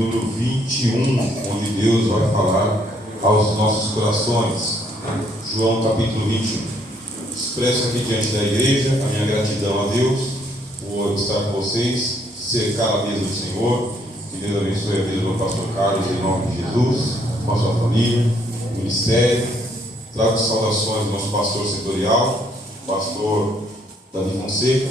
número 21, onde Deus vai falar aos nossos corações. João capítulo 21. Expresso aqui diante da igreja a minha gratidão a Deus por estar com vocês, cercar a mesa do Senhor. Que Deus abençoe a vida do pastor Carlos em nome de Jesus, com a sua família, o ministério. Trago saudações do nosso pastor setorial, pastor Davi Fonseca.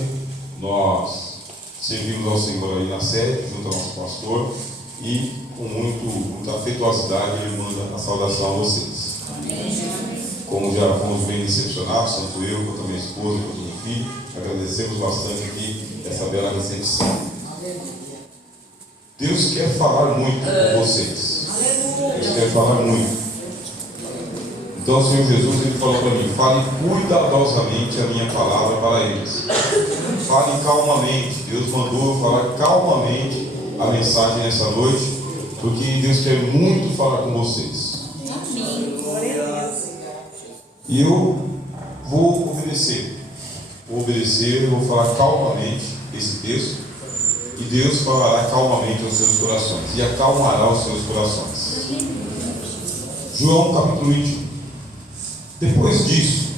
Nós servimos ao Senhor aí na sede, junto ao nosso pastor, e com muita afetuosidade ele manda a saudação a vocês. Como já fomos bem recepcionados, tanto eu, quanto a minha esposa, quanto meu filho, agradecemos bastante aqui essa bela recepção. Deus quer falar muito com vocês. Deus quer falar muito. Então o Senhor Jesus ele falou para mim: fale cuidadosamente a minha palavra para eles. Fale calmamente. Deus mandou eu falar calmamente a mensagem nessa noite, porque Deus quer muito falar com vocês. E eu vou obedecer. Eu vou falar calmamente esse texto, e Deus falará calmamente aos seus corações, e acalmará os seus corações. João capítulo 21. Depois disso,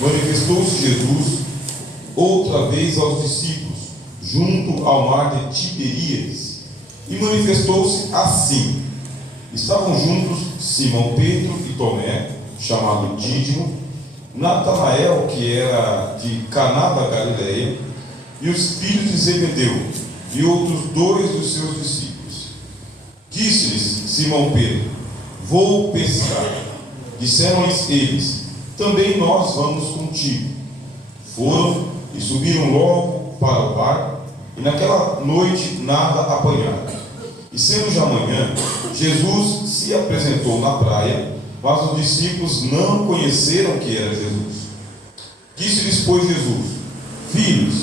manifestou-se Jesus outra vez aos discípulos, junto ao mar de Tiberíades, e manifestou-se assim. Estavam juntos Simão Pedro e Tomé, chamado Dídimo, Natanael, que era de Caná da Galileia, e os filhos de Zebedeu, e outros 2 dos seus discípulos. Disse-lhes Simão Pedro: vou pescar. Disseram-lhes eles: também nós vamos contigo. Foram e subiram logo para o barco, e naquela noite nada apanharam. E sendo já manhã, Jesus se apresentou na praia, mas os discípulos não conheceram que era Jesus. Disse-lhes, pois, Jesus: filhos,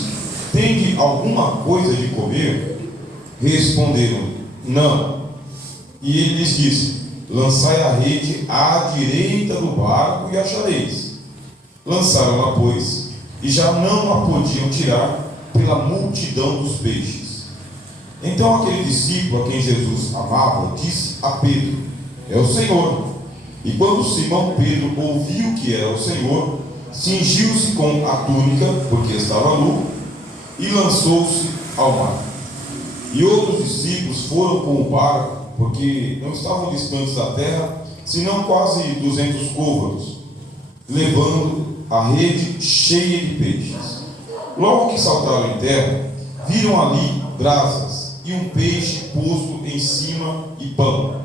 tende alguma coisa de comer? Responderam: não. E ele lhes disse: lançai a rede à direita do barco e achareis. Lançaram-na, pois, e já não a podiam tirar pela multidão dos peixes. Então aquele discípulo a quem Jesus amava disse a Pedro: é o Senhor. E quando Simão Pedro ouviu que era o Senhor, cingiu-se com a túnica, porque estava nu, e lançou-se ao mar. E outros discípulos foram com o barco, porque não estavam distantes da terra, senão quase 200 côvados, levando a rede cheia de peixes. Logo que saltaram em terra, viram ali brasas e um peixe posto em cima e pão.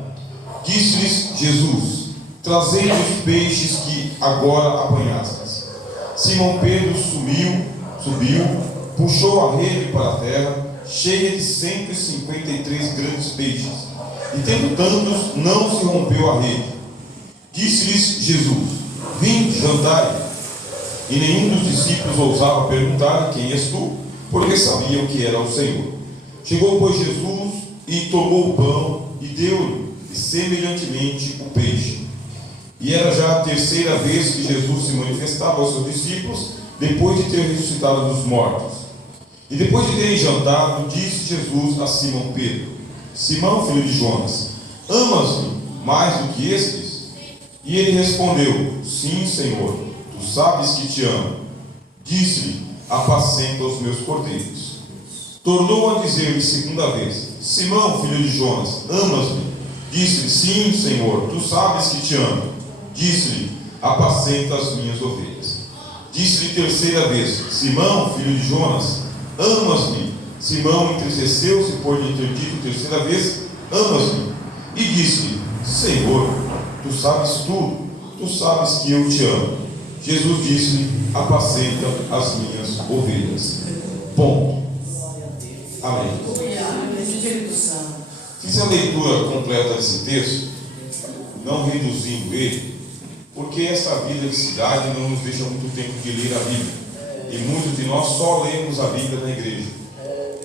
Disse-lhes Jesus: trazei os peixes que agora apanhastes. Simão Pedro subiu, puxou a rede para a terra, cheia de 153 grandes peixes. E tendo tantos, não se rompeu a rede. Disse-lhes Jesus: vinde, jantai. E nenhum dos discípulos ousava perguntar: quem és tu? Porque sabiam que era o Senhor. Chegou, pois, Jesus e tomou o pão e deu-lhe, e semelhantemente o peixe. E era já a terceira vez que Jesus se manifestava aos seus discípulos, depois de ter ressuscitado dos mortos. E depois de terem jantado, disse Jesus a Simão Pedro: Simão, filho de Jonas, amas-me mais do que estes? E ele respondeu: sim, Senhor, tu sabes que te amo. Disse-lhe: apacenta os meus cordeiros. Tornou a dizer-lhe segunda vez: Simão, filho de Jonas, amas-me? Disse-lhe: sim, Senhor, tu sabes que te amo. Disse-lhe: apacenta as minhas ovelhas. Disse-lhe terceira vez: Simão, filho de Jonas, amas-me? Simão entristeceu-se por lhe ter dito terceira vez: amas-me? E disse-lhe: Senhor, tu sabes tudo, tu sabes que eu te amo. Jesus disse-lhe: apacenta as minhas ovelhas. Ponto. Amém. Fiz a leitura completa desse texto, não reduzindo ele, porque essa vida de cidade não nos deixa muito tempo de ler a Bíblia. E muitos de nós só lemos a Bíblia na igreja.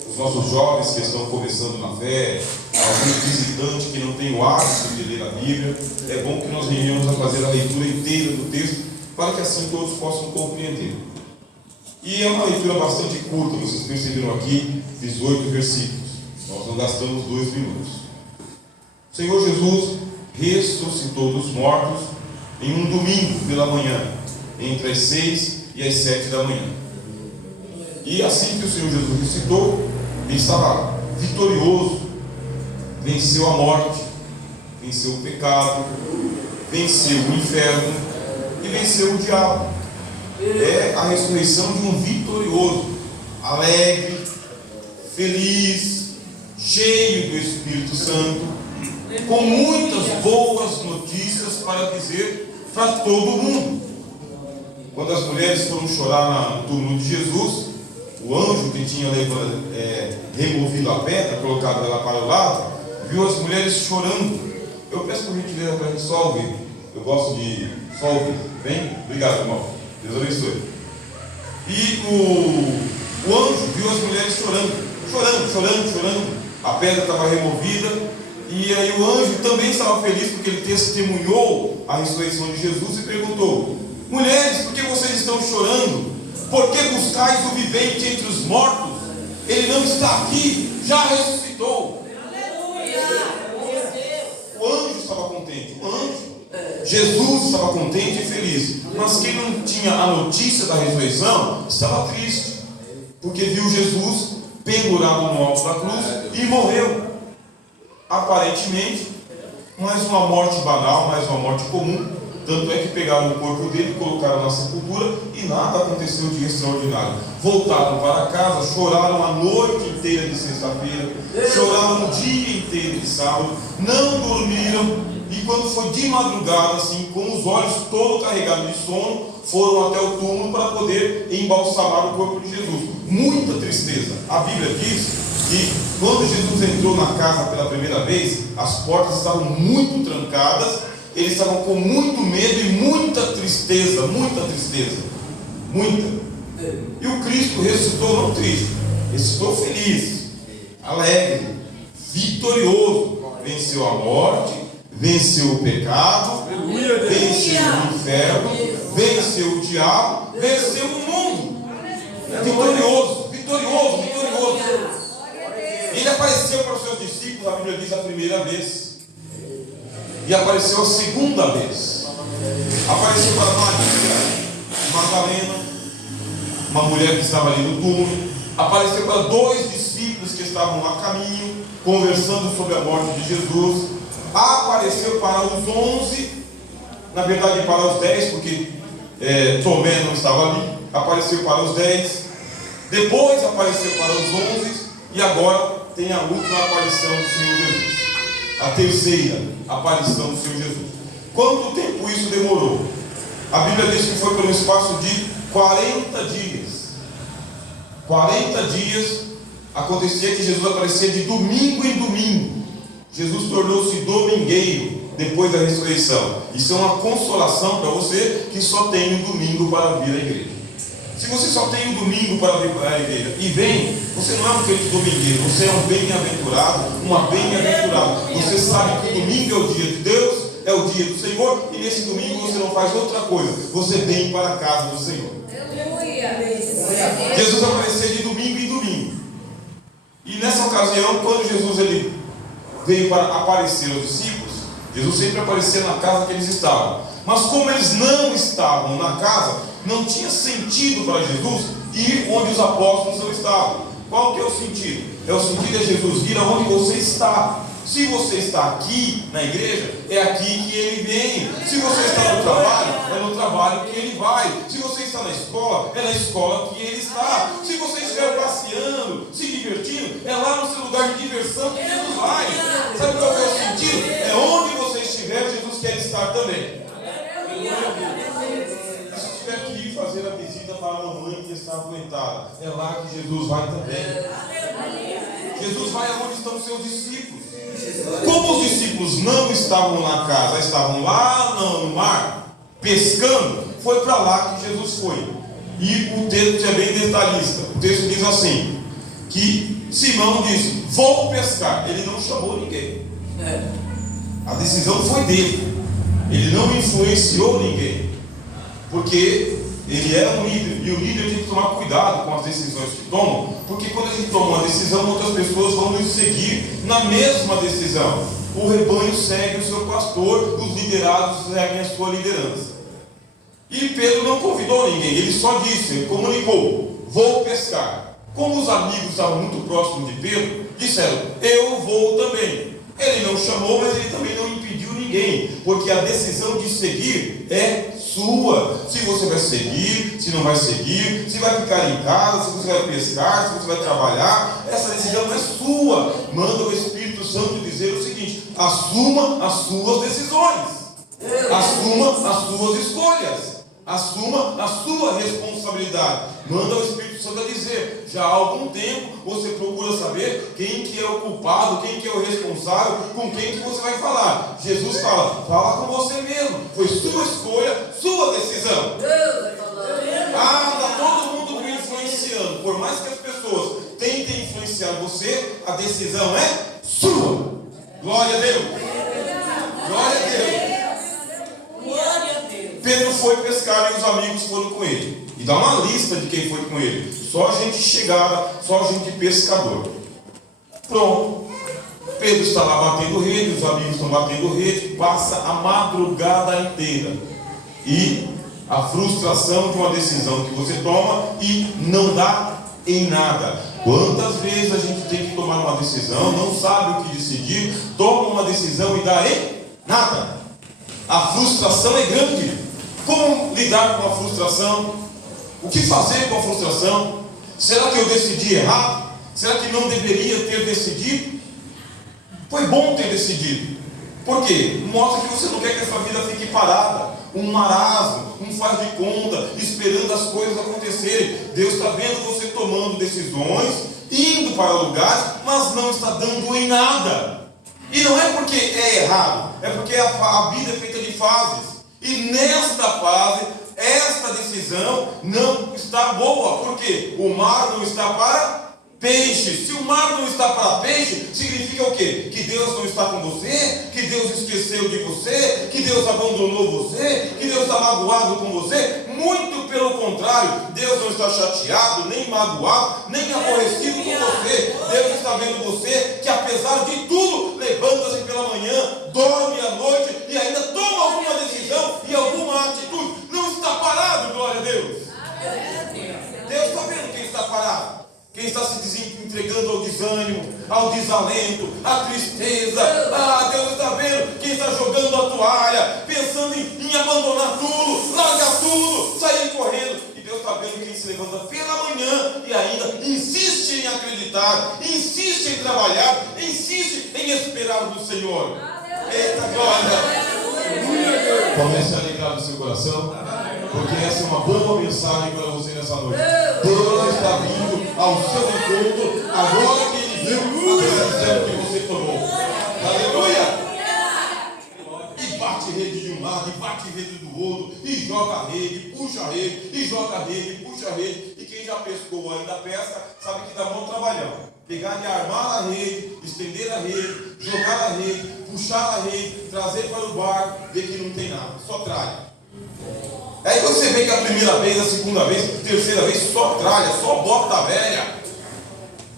Os nossos jovens que estão começando na fé, alguns visitantes que não têm o hábito de ler a Bíblia, é bom que nós venhamos a fazer a leitura inteira do texto, para que assim todos possam compreender. E é uma leitura bastante curta, vocês perceberam aqui, 18 versículos. Nós não gastamos 2 minutos. O Senhor Jesus ressuscitou dos mortos em um domingo pela manhã, entre as 6 e as 7 da manhã. E assim que o Senhor Jesus ressuscitou, ele estava vitorioso, venceu a morte, venceu o pecado, venceu o inferno e venceu o diabo. É a ressurreição de um vitorioso, alegre, feliz, cheio do Espírito Santo, com muitas boas notícias para dizer para todo mundo. Quando as mulheres foram chorar no túmulo de Jesus, o anjo que tinha removido a pedra, colocado ela para o lado, viu as mulheres chorando. Eu peço por gentileza para a gente só ouvir. Eu gosto de só ouvir. Bem? Obrigado, irmão. Deus abençoe. E o anjo viu as mulheres chorando. A pedra estava removida. E aí o anjo também estava feliz porque ele testemunhou a ressurreição de Jesus e perguntou: mulheres, por que vocês estão chorando? Por que buscais o vivente entre os mortos? Ele não está aqui, já ressuscitou. O anjo estava contente, Jesus estava contente e feliz. Mas quem não tinha a notícia da ressurreição estava triste, porque viu Jesus pendurado no alto da cruz e morreu. Aparentemente, mais uma morte banal, mais uma morte comum. Tanto é que pegaram o corpo dele, colocaram na sepultura e nada aconteceu de extraordinário. Voltaram para casa, choraram a noite inteira de sexta-feira, choraram o dia inteiro de sábado, não dormiram. E quando foi de madrugada, assim, com os olhos todos carregados de sono, foram até o túmulo para poder embalsamar o corpo de Jesus. Muita tristeza. A Bíblia diz que quando Jesus entrou na casa pela primeira vez, as portas estavam muito trancadas, eles estavam com muito medo e muita tristeza. E o Cristo ressuscitou não triste, ressuscitou feliz, alegre, vitorioso, venceu a morte, venceu o pecado, venceu o inferno, venceu o diabo, venceu o mundo. Vitorioso. Ele apareceu para os seus discípulos, a Bíblia diz, a primeira vez, e apareceu a segunda vez. Apareceu para Maria Madalena, uma mulher que estava ali no túmulo. Apareceu para 2 discípulos que estavam a caminho, conversando sobre a morte de Jesus. Apareceu para os 11, na verdade para os 10, porque Tomé não estava ali. Apareceu para os 10, depois apareceu para os 11, e agora tem a última aparição do Senhor Jesus, a terceira aparição do Senhor Jesus. Quanto tempo isso demorou? A Bíblia diz que foi por um espaço de 40 dias. 40 dias acontecia que Jesus aparecia de domingo em domingo. Jesus tornou-se domingueiro depois da ressurreição. Isso é uma consolação para você que só tem um domingo para vir à igreja. Se você só tem um domingo para vir à igreja e vem, você não é um crente domingueiro, você é um bem-aventurado, uma bem-aventurada. Você sabe que o domingo é o dia de Deus, é o dia do Senhor, e nesse domingo você não faz outra coisa, você vem para a casa do Senhor. Jesus apareceu de domingo em domingo. E nessa ocasião, quando Jesus veio para aparecer aos discípulos, Jesus sempre aparecia na casa que eles estavam. Mas como eles não estavam na casa, não tinha sentido para Jesus ir onde os apóstolos não estavam. Qual que é o sentido? É o sentido de Jesus ir aonde você está. Se você está aqui na igreja, é aqui que ele vem. Se você está no trabalho, é no trabalho que ele vai. Se você está na escola, é na escola que ele está. Se você estiver passeando, se divertindo, é lá no seu lugar de diversão que Jesus vai. Sabe qual é o sentido? É onde você estiver, Jesus quer estar também. Se tiver que ir fazer a visita para a mamãe que está adoentada, é lá que Jesus vai também. Jesus vai aonde estão os seus discípulos. Como os discípulos não estavam na casa, estavam lá no mar, pescando, foi para lá que Jesus foi. E o texto é bem detalhista. O texto diz assim, que Simão disse, vou pescar. Ele não chamou ninguém. A decisão foi dele. Ele não influenciou ninguém. Porque ele era um líder. E o líder tem que tomar cuidado com as decisões que tomam. Porque quando a gente toma uma decisão, outras pessoas vão nos seguir na mesma decisão. O rebanho segue o seu pastor, os liderados seguem a sua liderança. E Pedro não convidou ninguém, ele só disse, ele comunicou: vou pescar. Como os amigos estavam muito próximos de Pedro, disseram: eu vou também. Ele não chamou, mas ele também não impediu ninguém, porque a decisão de seguir é sua. Se você vai seguir, se não vai seguir, se vai ficar em casa, se você vai pescar, se você vai trabalhar, essa decisão é sua. Manda o Espírito Santo dizer o seguinte: assuma as suas decisões, assuma as suas escolhas, assuma a sua responsabilidade. Manda o Espírito Santo a dizer: já há algum tempo você procura saber quem que é o culpado, quem que é o responsável, com quem que você vai falar. Jesus fala: fala com você mesmo, foi sua escolha, sua decisão. Está todo mundo me influenciando. Por mais que as pessoas tentem influenciar você, a decisão é sua. Glória a Deus. Glória a Deus. Pedro foi pescar e os amigos foram com ele. E dá uma lista de quem foi com ele. Só gente chegada, só gente pescador. Pronto. Pedro está lá batendo rede, os amigos estão batendo rede. Passa a madrugada inteira. E a frustração de uma decisão que você toma e não dá em nada. Quantas vezes a gente tem que tomar uma decisão, não sabe o que decidir, toma uma decisão e dá em nada. A frustração é grande. Como lidar com a frustração? O que fazer com a frustração? Será que eu decidi errado? Será que não deveria ter decidido? Foi bom ter decidido. Por quê? Mostra que você não quer que a sua vida fique parada, um marasmo, um faz de conta, esperando as coisas acontecerem. Deus está vendo você tomando decisões, indo para lugares, mas não está dando em nada. E não é porque é errado, é porque a vida é feita de fases. E nesta fase, esta decisão não está boa. Por quê? O mar não está para peixe. Se o mar não está para peixe, significa o quê? Que Deus não está com você, que Deus esqueceu de você, que Deus abandonou você, que Deus está magoado com você. Muito pelo contrário, Deus não está chateado, nem magoado, nem aborrecido com você. Deus está vendo você que, apesar de tudo, levanta-se pela manhã, dorme à noite e ainda toma alguma decisão e alguma atitude. Não está parado, glória a Deus. Deus está vendo quem está parado. Quem está se entregando ao desânimo, ao desalento, à tristeza. Deus está vendo quem está jogando a toalha, pensando em abandonar tudo, largar tudo, sair correndo. E Deus está vendo quem se levanta pela manhã e ainda insiste em acreditar, insiste em trabalhar, insiste em esperar do Senhor. Eita glória! Comece a alegrar o seu coração, porque essa é uma boa mensagem para você nessa noite. Deus está vindo ao seu encontro agora que Ele viu a decisão que você tomou. Aleluia! E bate rede de um lado, e bate rede do outro, e joga a rede, puxa a rede, e joga a rede, puxa a rede. E quem já pescou ainda pesca, sabe que dá bom trabalhão. Pegar e armar a rede, estender a rede, jogar a rede, puxar a rede, trazer para o barco, ver que não tem nada, só tralha. Aí você vê que a primeira vez, a segunda vez, a terceira vez, só tralha, só bota velha.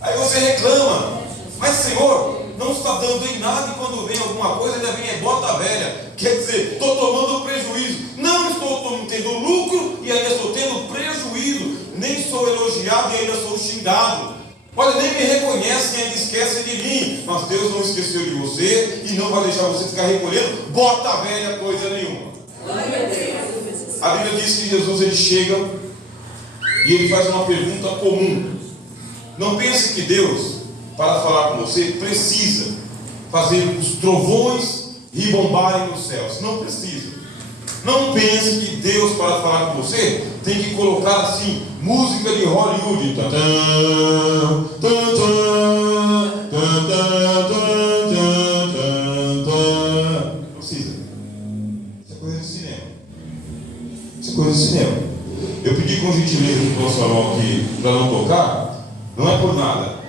Aí você reclama: mas Senhor, não está dando em nada, e quando vem alguma coisa ainda vem bota velha. Quer dizer, estou tomando prejuízo. Não estou tendo lucro e ainda estou tendo prejuízo. Nem sou elogiado e ainda sou xingado. Olha, nem me reconhecem e ainda esquecem de mim. Mas Deus não esqueceu de você e não vai deixar você ficar recolhendo bota velha coisa nenhuma. A Bíblia diz que Jesus ele chega e ele faz uma pergunta comum. Não pense que Deus, para falar com você, precisa fazer os trovões ribombarem nos céus. Não precisa. Não pense que Deus, para falar com você, tem que colocar assim, música de Hollywood. Não precisa. Isso é coisa de cinema. Isso é coisa de cinema. Eu pedi com gentileza para o nosso salão aqui para não tocar, não é por nada.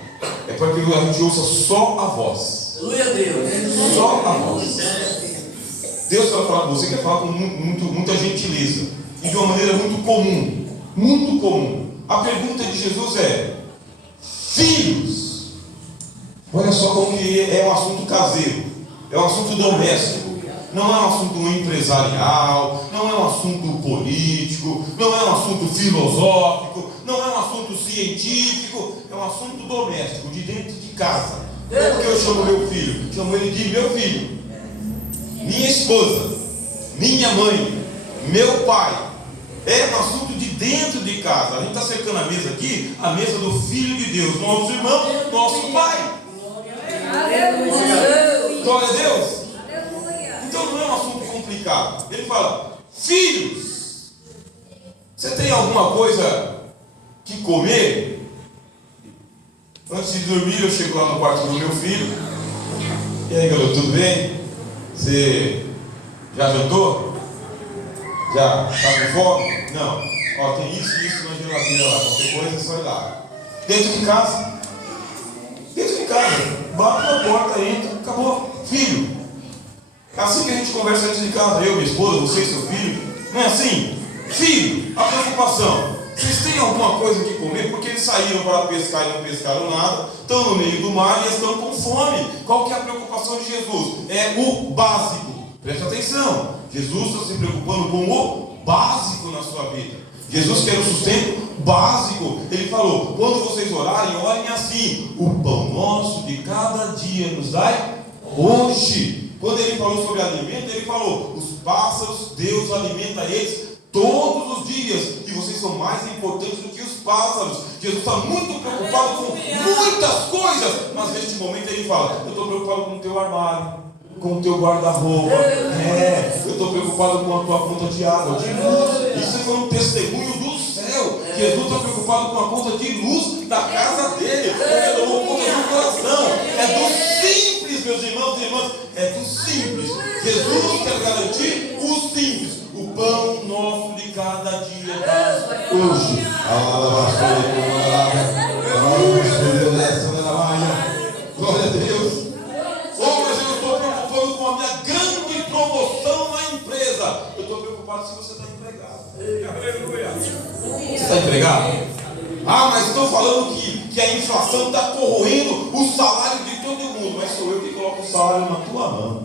É para que a gente ouça só a voz. Aleluia a Deus. Só a voz. Deus, para falar com você, quer falar com muita gentileza e de uma maneira muito comum. Muito comum. A pergunta de Jesus é: filhos, Olha só como que é um assunto caseiro, é um assunto doméstico. Não é um assunto empresarial, não é um assunto político, não é um assunto filosófico, não é um assunto científico, é um assunto doméstico, de dentro de casa. Como que eu chamo meu filho? Chamo ele de meu filho, minha esposa, minha mãe, meu pai. É um assunto de dentro de casa. A gente está cercando a mesa aqui, a mesa do Filho de Deus, nosso irmão, nosso pai. Glória a Deus. Então não é um assunto complicado. Ele fala: filhos, você tem alguma coisa que comer? Antes de dormir, eu chego lá no quarto do meu filho. E aí, garoto, tudo bem? Você já jantou? Já? Está com fome? Não. Ó, tem isso e isso na geladeira lá. Qualquer coisa é só ir lá. Dentro de casa. Dentro de casa. Bate na porta, entra, acabou. Filho. É assim que a gente conversa dentro de casa. Eu, minha esposa, você e seu filho. Não é assim? Filho, a preocupação. Vocês têm alguma coisa que comer? Porque eles saíram para pescar e não pescaram nada. Estão no meio do mar e estão com fome. Qual que é a preocupação de Jesus? É o básico. Preste atenção. Jesus está se preocupando com o básico na sua vida. Jesus quer o sustento básico. Ele falou: quando vocês orarem, orem assim: o pão nosso de cada dia nos dai hoje. Quando ele falou sobre alimento, ele falou: os pássaros, Deus alimenta eles todos os dias, e vocês são mais importantes do que os pássaros. Jesus está muito preocupado com muitas coisas, mas neste momento ele fala: eu estou preocupado com o teu armário, com o teu guarda-roupa, eu estou preocupado com a tua conta de água, de luz. Isso foi um testemunho do céu. Jesus está preocupado com a conta de luz da casa dele, porque tomou conta do coração. É do simples, meus irmãos e irmãs, é do simples. Jesus quer garantir o simples, o pão nosso de cada dia hoje. Glória a Deus. Mas eu estou preocupado com a minha grande promoção na empresa. Eu estou preocupado se você está empregado. Você está empregado? Ah, mas estão falando que a inflação está corroendo o salário de todo mundo. Mas sou eu que coloco o salário na tua mão.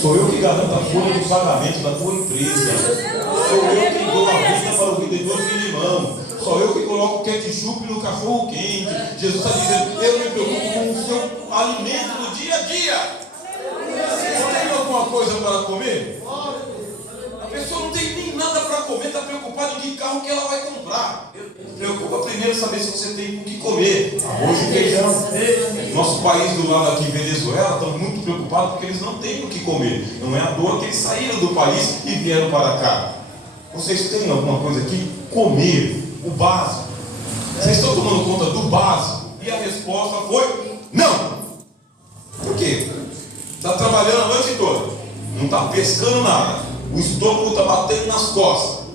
Sou eu que garanto a folha de pagamento da tua empresa. Sou eu que dou a venda para o vendedor de limão. Sou eu que coloco o ketchup no cachorro quente. Jesus está dizendo: eu me preocupo com o seu alimento do dia a dia. Você tem alguma coisa para comer? A pessoa não tem nem nada para comer, está preocupada em que carro que ela vai comprar. Preocupa primeiro saber se você tem o que comer. Arroz e feijão. Nosso país do lado aqui, Venezuela, estão muito preocupados porque eles não têm o que comer. Não é à toa que eles saíram do país e vieram para cá. Vocês têm alguma coisa que comer? O básico. Vocês estão tomando conta do básico? E a resposta foi: não. Por quê? Está trabalhando a noite toda, não está pescando nada, o estômago está batendo nas costas,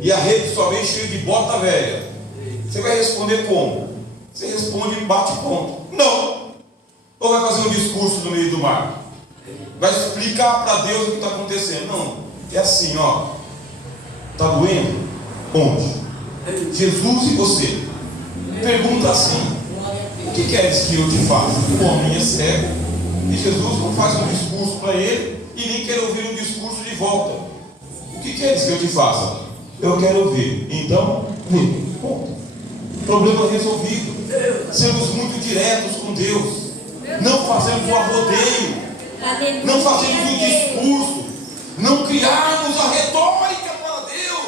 e a rede só vem cheia de bota velha. Você vai responder como? Você responde bate ponto. Não. Ou vai fazer um discurso no meio do mar? Vai explicar para Deus o que está acontecendo? Não. É assim, ó. Está doendo? Onde? Jesus e você. Pergunta assim: o que queres que eu te faça? O homem é cego e Jesus não faz um discurso para ele e nem quer ouvir um discurso de volta. O que queres que eu te faça? Eu quero ouvir. Então, vê. Ponto. Problema resolvido. Sermos muito diretos com Deus. Não fazemos o arrodeio. Não fazemos o discurso. Não criarmos a retórica para Deus.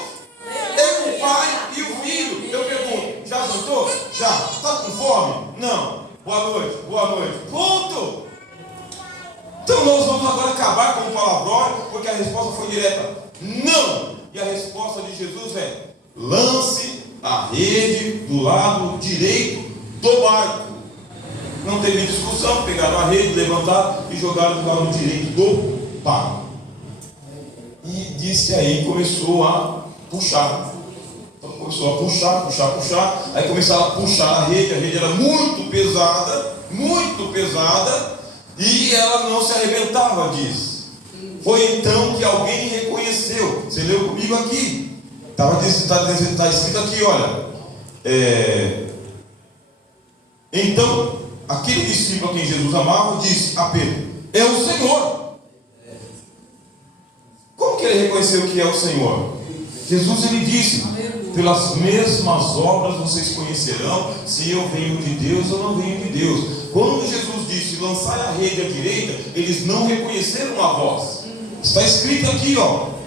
É o pai e o filho. Eu pergunto: já jantou? Já. Está com fome? Não. Boa noite. Boa noite. Ponto. Então nós vamos agora acabar com o palavrão, porque a resposta foi direta: não. E a resposta de Jesus é: lance a rede do lado direito do barco. Não teve discussão, pegaram a rede, levantaram e jogaram do lado direito do barco. E disse aí, começou a puxar. Então começou a puxar. Aí começaram a puxar a rede era muito pesada, e ela não se arrebentava disso. Foi então que alguém reconheceu. Você leu comigo aqui? Está escrito aqui, olha. Então aquele discípulo a quem Jesus amava disse a Pedro: é o Senhor. Como que ele reconheceu que é o Senhor? Jesus ele disse: pelas mesmas obras vocês conhecerão se eu venho de Deus ou não venho de Deus. Quando Jesus disse: lançai a rede à direita, eles não reconheceram a voz. Está escrito aqui,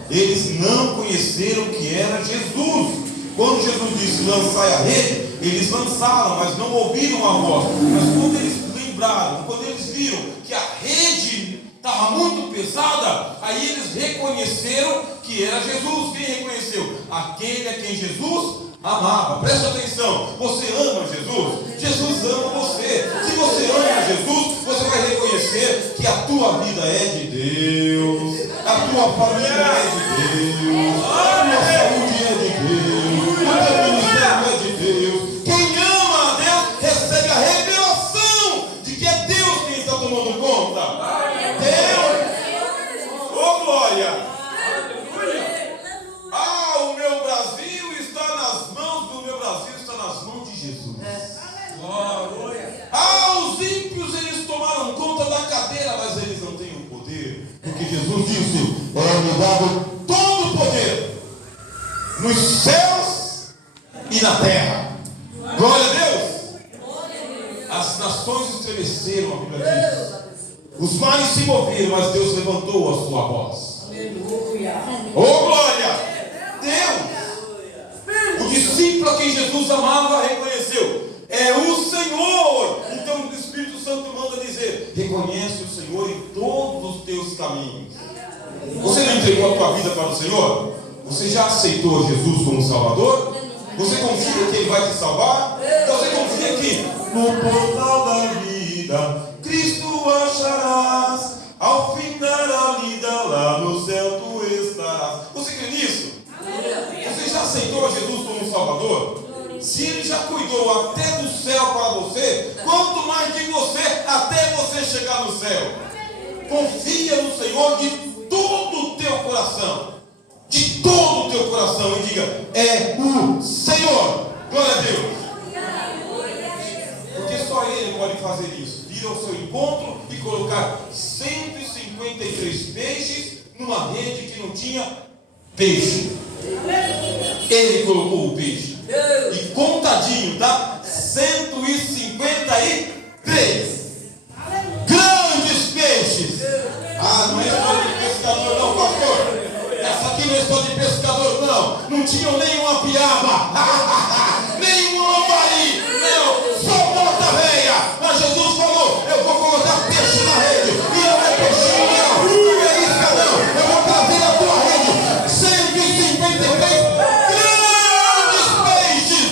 eles não conheceram que era Jesus. Quando Jesus disse: lançai a rede, eles lançaram, mas não ouviram a voz. Mas quando eles lembraram, quando eles viram que a rede estava muito pesada, aí eles reconheceram que era Jesus. Quem reconheceu? Aquele a quem Jesus amava. Preste atenção: você ama Jesus? Jesus ama você. Se você ama Jesus, você vai reconhecer que a tua vida é de Deus, a tua família é de Deus, a tua saúde é de Deus, o teu ministério é de Deus. Quem ama a Deus recebe a revelação de que é Deus quem está tomando conta. Deus! Oh glória! O meu Brasil está nas mãos do meu Brasil, está nas mãos de Jesus. Os ímpios eles tomaram conta da cadeira, mas eles não têm o poder, porque Jesus disse: é-me dado todo o poder nos céus e na terra. Glória a Deus. As nações estremeceram, a Bíblia diz. Os mares se moveram, mas Deus levantou a sua voz. Oh glória! Deus, o discípulo a quem Jesus amava reconheceu: é o Senhor. Então o Espírito Santo manda dizer: reconhece o Senhor em todos os teus caminhos. Você não entregou a tua vida para o Senhor? Você já aceitou Jesus como Salvador? Você confia que Ele vai te salvar? Então você confia que no portal da vida Cristo acharás, ao fim da vida lá no céu tu estarás. Você crê nisso? Você já aceitou Jesus como Salvador? Se Ele já cuidou até do céu para você, quanto mais de você até você chegar no céu. Confia no Senhor de todo o teu coração, de todo o teu coração, e diga: é o Senhor. Glória a Deus. Porque só Ele pode fazer isso: vir ao seu encontro e colocar 153 peixes numa rede que não tinha peixe. Ele colocou o peixe. E contadinho, tá? 153 grandes peixes. Não é história de pescador não, pastor. Essa aqui não é história de pescador não. Não tinham nenhuma piaba, nenhum lambari, não, só porta veia. Mas Jesus falou: eu vou colocar peixe na rede. E não é peixinho não, não é isca não. Eu vou trazer a tua rede 153 grandes peixes.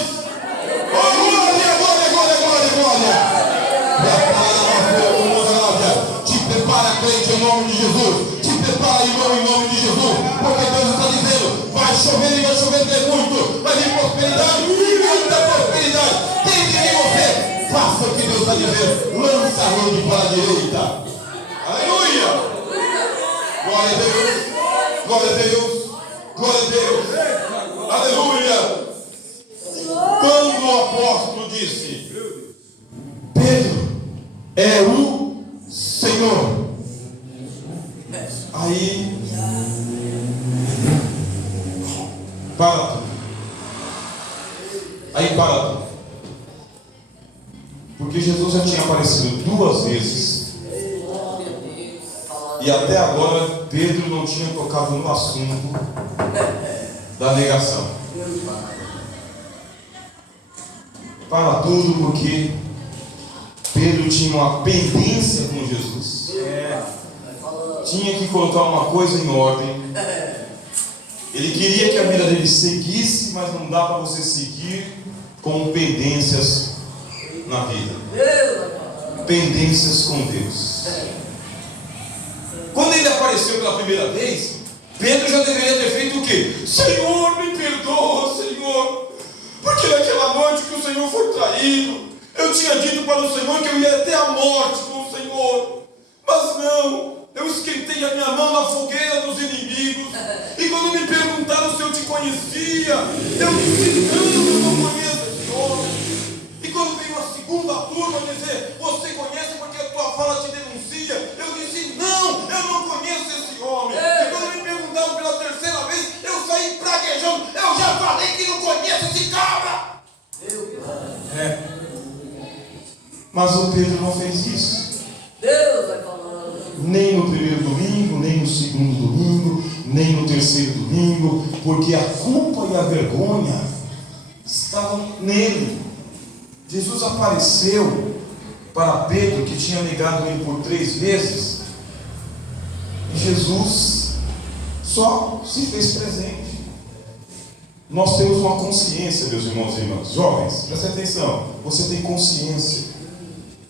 Oh glória, glória, glória, glória, glória. Te prepara, crente, em nome de Jesus. Te prepara, irmão, em nome de Jesus. Porque Deus está dizendo: vai chover e vai chover muito. Vai vir prosperidade, muita prosperidade. Tem que vir você. Faça o que Deus está dizendo. Lança a rede para a direita. Aleluia. Glória a Deus. Glória a Deus. Glória a Deus. Aleluia. Quando o apóstolo disse: Pedro, é o Senhor. Aí para tudo. Aí para tudo. Porque Jesus já tinha aparecido 2 vezes. E até agora Pedro não tinha tocado no assunto da negação. Para tudo, porque Pedro tinha uma pendência com Jesus. Tinha que colocar uma coisa em ordem. Ele queria que a vida dele seguisse, mas não dá para você seguir com pendências na vida. Pendências com Deus. Quando ele apareceu pela primeira vez, Pedro já deveria ter feito o quê? Senhor, me perdoa, Senhor, porque naquela noite que o Senhor foi traído, eu tinha dito para o Senhor que eu ia até a morte com o Senhor, mas não, eu esquentei a minha mão na fogueira dos inimigos. E quando me perguntaram se eu te conhecia, eu disse: não, eu não conheço esse homem. E quando veio a segunda segunda turma dizer: você conhece porque a tua fala te denuncia. Eu disse: não, eu não conheço esse homem. E quando me perguntaram pela terceira vez, eu saí praguejando: eu já falei que não conheço esse cabra. Mas o Pedro não fez isso. Deus vai falando. Nem no primeiro domingo, nem no segundo domingo, nem no terceiro domingo, porque a culpa e a vergonha estavam nele. Jesus apareceu para Pedro, que tinha negado ele por 3 vezes, e Jesus só se fez presente. Nós temos uma consciência, meus irmãos e irmãs. Jovens, preste atenção, você tem consciência.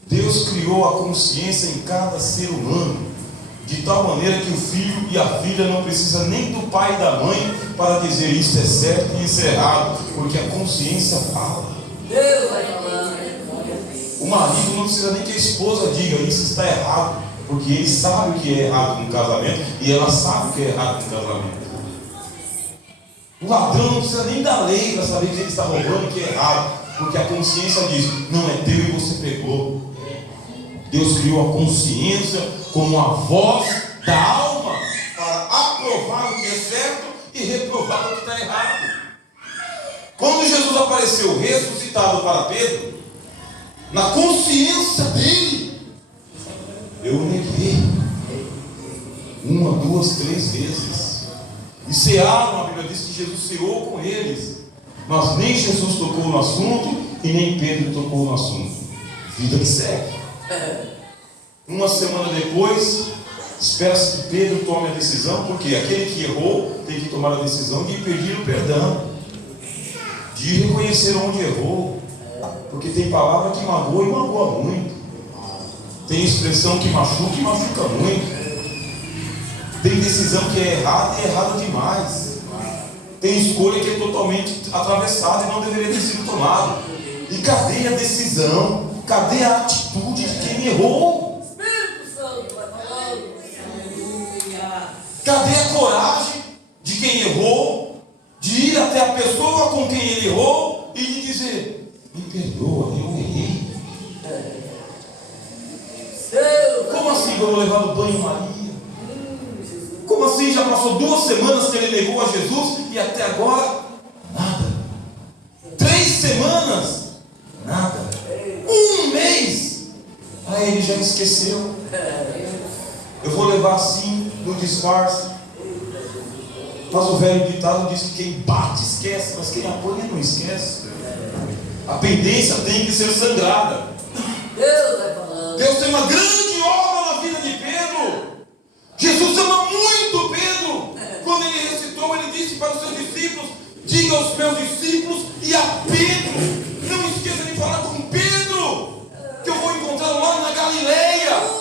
Deus criou a consciência em cada ser humano, de tal maneira que o filho e a filha não precisam nem do pai e da mãe para dizer isso é certo e isso é errado, porque a consciência fala. Deus vai falando. O marido não precisa nem que a esposa diga isso está errado, porque ele sabe o que é errado no casamento e ela sabe o que é errado no casamento. O ladrão não precisa nem da lei para saber que ele está roubando e que é errado, porque a consciência diz: não é teu e você pegou. Deus criou a consciência como a voz da alma para aprovar o que é certo e reprovar o que está errado. Quando Jesus apareceu ressuscitado para Pedro, na consciência dele, eu o neguei 1, 2, 3 vezes. E cearam, a Bíblia diz que Jesus ceou com eles, mas nem Jesus tocou no assunto e nem Pedro tocou no assunto. Vida que segue. Uma semana depois, espera-se que Pedro tome a decisão, porque aquele que errou tem que tomar a decisão de pedir o perdão, de reconhecer onde errou, porque tem palavra que magoa e magoa muito, tem expressão que machuca e machuca muito, tem decisão que é errada e errada demais, tem escolha que é totalmente atravessada e não deveria ter sido tomada. E cadê a decisão? Cadê a atitude de quem errou? Cadê a coragem de quem errou, de ir até a pessoa com quem ele errou e de dizer: me perdoa, eu errei. Como assim que eu vou levar no banho Maria? Como assim já passou 2 semanas que ele negou a Jesus e até agora nada? 3 semanas, nada. 1 mês, aí ele já esqueceu. Eu vou levar assim, no disfarce. Mas o velho ditado diz que quem bate esquece, mas quem apanha não esquece. A pendência tem que ser sangrada. Deus tem uma grande obra na vida de Pedro. Jesus ama muito Pedro. Quando ele ressuscitou, ele disse para os seus discípulos: diga aos meus discípulos e a Pedro, não esqueça de falar com Pedro, que eu vou encontrá-lo lá na Galileia.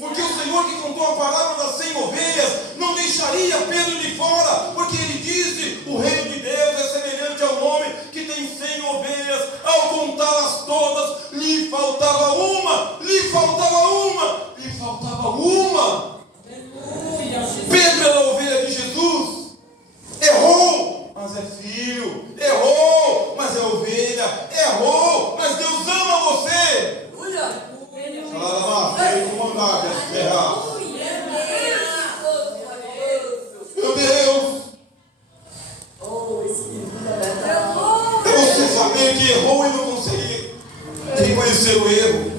Porque o Senhor que contou a parábola das 100 ovelhas não deixaria Pedro de fora, porque ele disse: o reino de Deus é semelhante ao homem que tem 100 ovelhas, ao contá-las todas, lhe faltava uma. Pedro era a ovelha de Jesus, errou, mas é filho, errou, mas é ovelha, errou, mas Deus ama você. Meu Deus, é você saber que errou e não conseguir reconhecer o erro.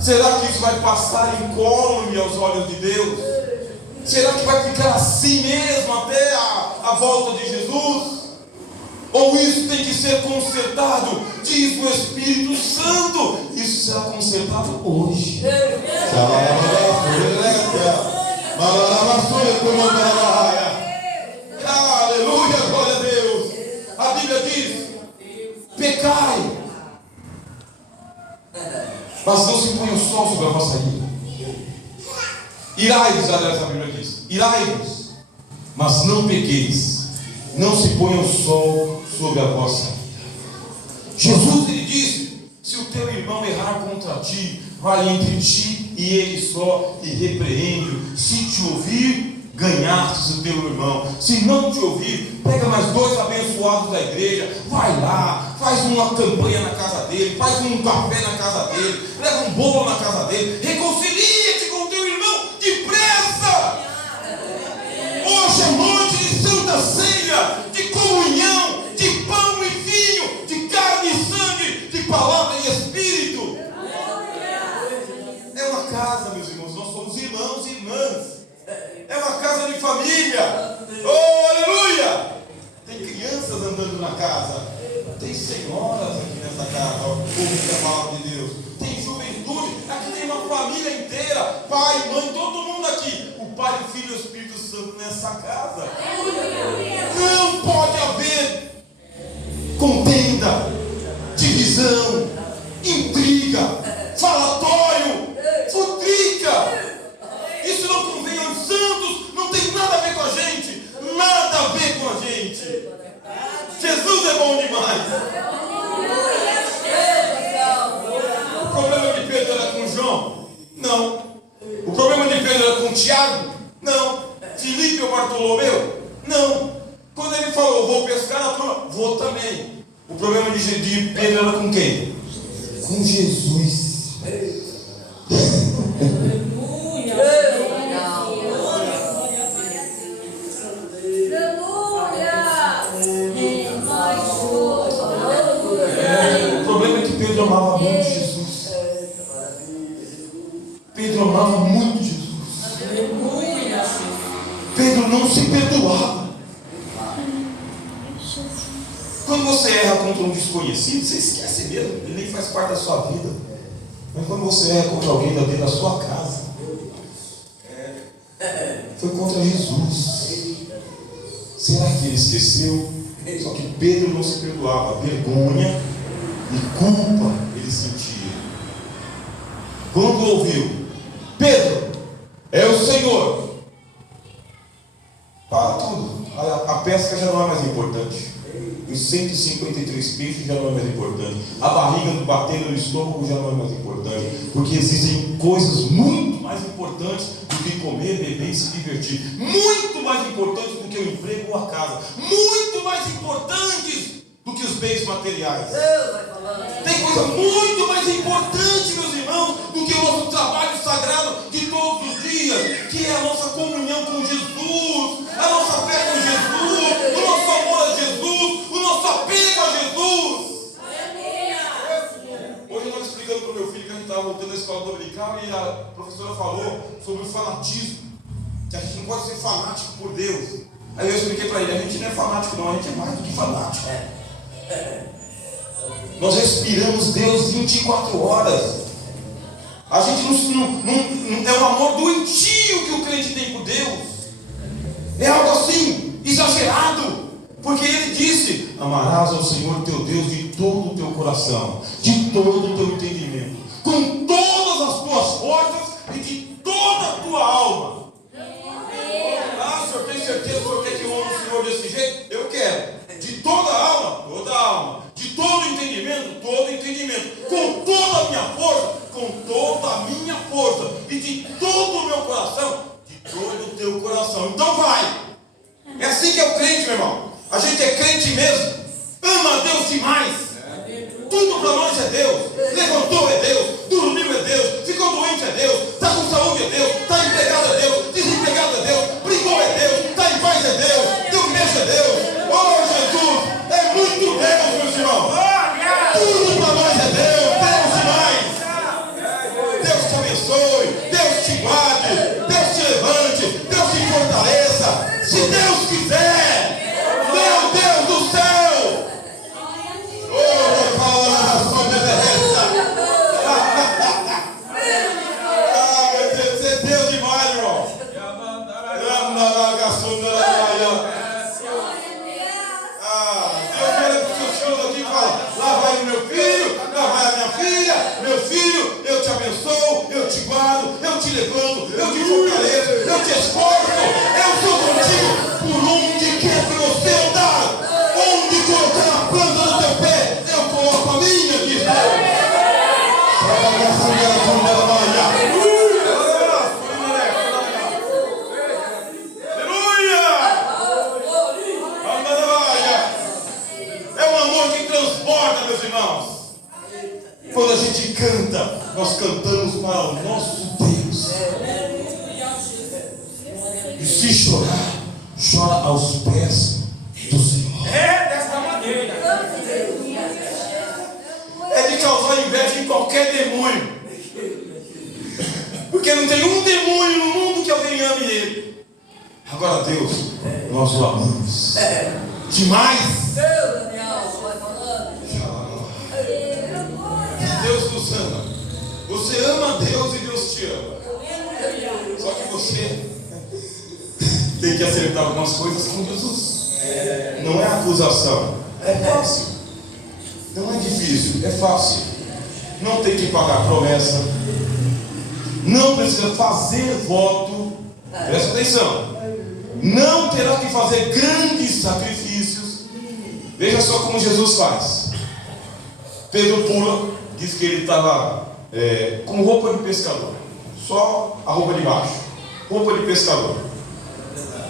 Será que isso vai passar incólume aos olhos de Deus? Será que vai ficar assim mesmo até a volta de Jesus? Ou isso tem que ser consertado? Diz o Espírito Santo. Isso será consertado hoje. Aleluia, glória a Deus. A Bíblia diz: pecai, mas não se põe o sol sobre a vossa ira. Irai-vos, aliás, a Bíblia diz: irai-vos, mas não pequeis. Não se ponha o sol sobre a vossa ira. Jesus, ele disse: se o teu irmão errar contra ti, vai entre ti e ele só, e repreende-o. Se te ouvir, ganhastes o teu irmão. Se não te ouvir, pega mais 2 abençoados da igreja, vai lá, faz uma campanha na casa dele, faz um café na casa dele, leva um bolo na casa dele, reconcilia-te com o teu irmão depressa. Hoje é noite de santa ceia, de comunhão, de pão e vinho, de carne e sangue, de palavra e espírito. É uma casa, meus irmãos, nós somos irmãos e irmãs. É uma casa de família. Oh, aleluia! Tem crianças andando na casa. Tem senhoras aqui nessa casa, ouvindo a palavra de Deus. Tem juventude. Aqui tem uma família inteira. Pai, mãe, todo mundo aqui. O Pai, o Filho e o Espírito Santo nessa casa. Não pode haver contenda, divisão, intriga, falatório, futrica. Isso não convém aos santos, não tem nada a ver com a gente. Nada a ver com a gente. Jesus é bom demais. O problema de Pedro era com João? Não. O problema de Pedro era com Tiago? Não. Filipe ou Bartolomeu? Não. Quando ele falou, vou pescar na turma, vou também. O problema de Pedro era com quem? Com Jesus. O problema é que Pedro amava muito Jesus. Pedro amava muito Jesus. Pedro não se perdoava. Quando você erra contra um desconhecido, você esquece mesmo, ele nem faz parte da sua vida. Mas quando você erra contra alguém da dentro da sua casa, foi contra Jesus. Será que ele esqueceu? Só que Pedro não se perdoava. Vergonha e culpa ele sentia. Quando ouviu, Pedro, é o Senhor. Para tudo. A pesca já não é mais importante. Os 153 peixes já não é mais importante. A barriga batendo no estômago já não é mais importante. Porque existem coisas muito mais importantes do que comer, beber e se divertir. Muito mais importantes do que o emprego ou a casa. Muito mais importantes do que os bens materiais. Tem coisa muito mais importante, meus irmãos, do que o nosso trabalho sagrado de todos os dias, que é a nossa comunhão com Jesus, a nossa fé com Jesus, o nosso amor a Jesus, o nosso apego a Jesus. Hoje eu estava explicando para o meu filho que a gente estava voltando à escola dominical e a professora falou sobre o fanatismo, que a gente não pode ser fanático por Deus. Aí eu expliquei para ele, a gente não é fanático não, a gente é mais do que fanático. Nós respiramos Deus 24 horas. A gente não é um amor doentio que o crente tem por Deus. É algo assim, exagerado. Porque ele disse, amarás ao Senhor teu Deus de todo o teu coração, de todo o teu entendimento, com todas as tuas forças e de toda a tua alma. Ah, o senhor tem certeza que o senhor quer que eu ame o Senhor desse jeito? Eu quero. De toda a alma, toda a alma. De todo entendimento, todo entendimento. Com toda a minha força, com toda a minha força. E de todo o meu coração, de todo o teu coração. Então vai. É assim que é o crente, meu irmão. A gente é crente mesmo. Ama a Deus demais. Tudo para nós é Deus. Levantou é Deus. Dormiu é Deus. Ficou doente é Deus. Está com saúde é Deus. Está empregado é Deus. Desempregado é Deus. Brigou é Deus. Está em paz é Deus. Deu mexe é Deus. Oh Jesus, é muito Deus, meus irmãos. Tudo para nós é Deus. Deus demais. Deus te abençoe. Deus te guarde. Deus te levante. Deus te fortaleça. Se Deus quiser. Meu Deus do céu. Oh, fala na nação de derreta. Ah, meu Deus, você é Deus demais, irmão. Deus olha para os seus filhos aqui e fala, lá vai o meu filho, lá vai a minha filha, meu filho, eu te abençoo, eu te guardo, eu te levanto, eu te fortaleço, eu te esforço, eu sou contigo por onde quer que você andar, onde colocar a planta do teu pé, eu coloco a minha, diz Deus. É um amor que transporta canta, nós cantamos para o nosso Deus. E se chorar, chora aos pés do Senhor. Dessa maneira. É de causar inveja em qualquer demônio. Porque não tem um demônio no mundo que alguém ame ele. Agora Deus, nós o amamos demais. Deus, Daniel, vai falando. Deus nos ama. Você ama Deus e Deus te ama. Só que você tem que acertar algumas coisas com Jesus. Não é acusação. É fácil. Não é difícil, é fácil. Não tem que pagar promessa. Não precisa fazer voto. Presta atenção. Não terá que fazer grandes sacrifícios. Veja só como Jesus faz. Pedro pula, diz que ele estava com roupa de pescador. Só a roupa de baixo. Roupa de pescador.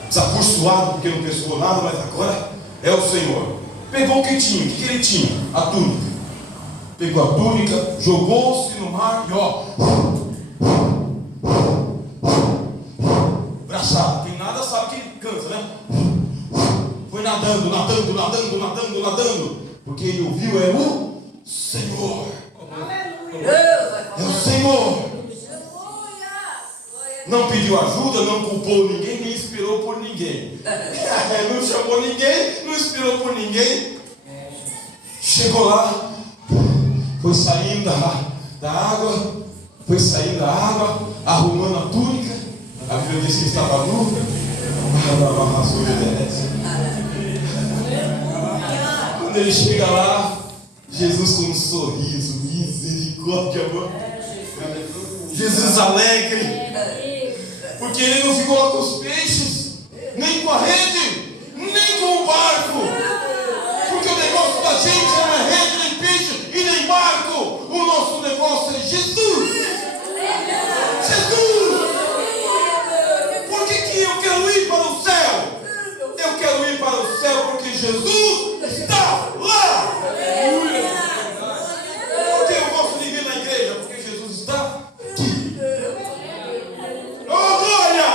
Desapursuado porque não pescou nada, mas agora é o Senhor. Pegou o que tinha. O que ele tinha? A túnica. Pegou a túnica, jogou-se no mar e braçada. Quem nada sabe que cansa, né? Foi nadando. Porque ele ouviu, é o Senhor. Deus, vai É o falando. Senhor. Não pediu ajuda, não culpou ninguém, nem esperou por ninguém. Não chamou ninguém, não esperou por ninguém. Chegou lá, foi saindo da água, arrumando a túnica. A Bíblia diz que estava nu. Quando ele chega lá, Jesus com um sorriso, misericórdia, amor. Jesus alegre. Porque ele não ficou lá com os peixes, nem com a rede, nem com o barco. Porque o negócio da gente não é rede, nem peixe e nem barco. O nosso negócio é Jesus. Jesus! Por que eu quero ir para o céu? Eu quero ir para o céu porque Jesus está lá. Por que eu gosto de vir na igreja? Porque Jesus está aqui. Oh, glória!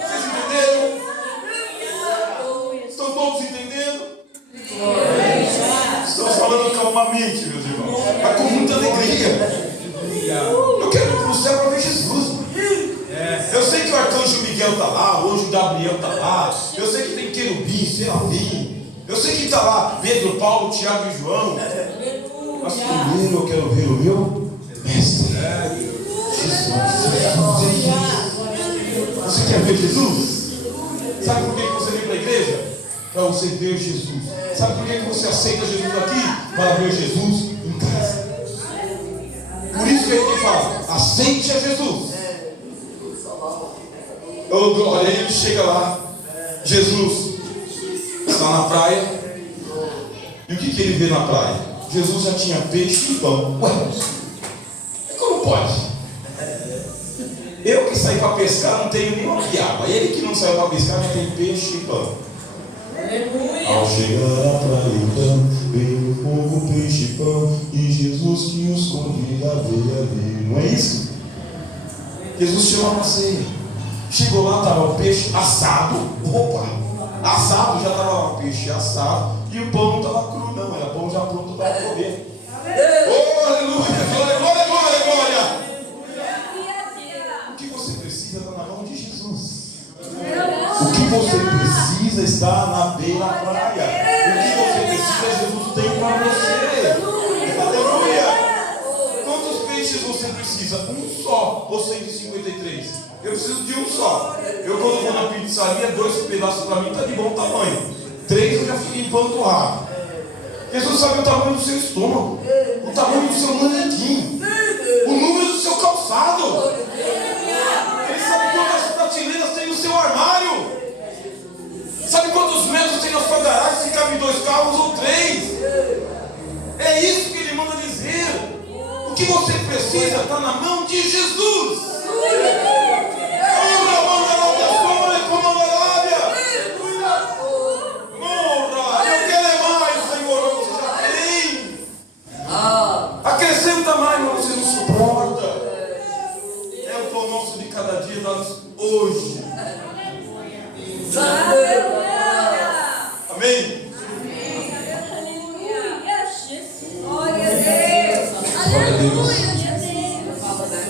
Vocês entenderam? Estão todos entendendo? Estou falando calmamente, meus irmãos, mas com muita alegria. Eu quero ir para o céu para ver Jesus. Eu sei que o arcanjo Miguel está lá, o anjo Gabriel está lá. Eu sei que tem querubim, serafim. Eu sei que está lá Pedro, Paulo, Tiago e João. Mas primeiro eu quero ver o meu mestre. Você quer ver Jesus? Sabe por que você vem para a igreja? Para você ver Jesus. Sabe por que você aceita Jesus aqui? Para ver Jesus em casa. Por isso que ele fala: aceite a Jesus. Oh, glória. Ele chega lá. Jesus está na praia. E o que ele vê na praia? Jesus já tinha peixe e pão. Ué, como pode? Eu que saí para pescar não tenho nenhuma piaba. Ele que não saiu para pescar já tem peixe e pão. Ao chegar à praia então, veio fogo, peixe e pão, e Jesus que os convida veio ali. Não é isso? Jesus chama uma ceia. Chegou lá, estava o peixe assado. Opa! Assado, já estava lá o peixe assado. E o pão não estava cru, não. Era pão já pronto para comer. Oh, aleluia! Glória, glória, glória, glória! O que você precisa está na mão de Jesus. O que você precisa está na beira-praia. O que você precisa, Jesus tem para você. Aleluia! Quantos peixes você precisa? Um só ou 153? Eu preciso de um só. Eu quando vou na pizzaria, 2 pedaços para mim está de bom tamanho. 3 eu já fiquei empanturrado. Jesus sabe o tamanho do seu estômago, o tamanho do seu manequim, o número do seu calçado. Ele sabe quantas prateleiras tem no seu armário. Sabe quantos metros tem na sua garagem, se cabe 2 carros ou 3. É isso que ele manda dizer. O que você precisa está na mão de Jesus. Acrescenta aguenta mais, irmão, você não suporta. É o pão nosso de cada dia, dá-nos hoje. Amém? Glória a Deus.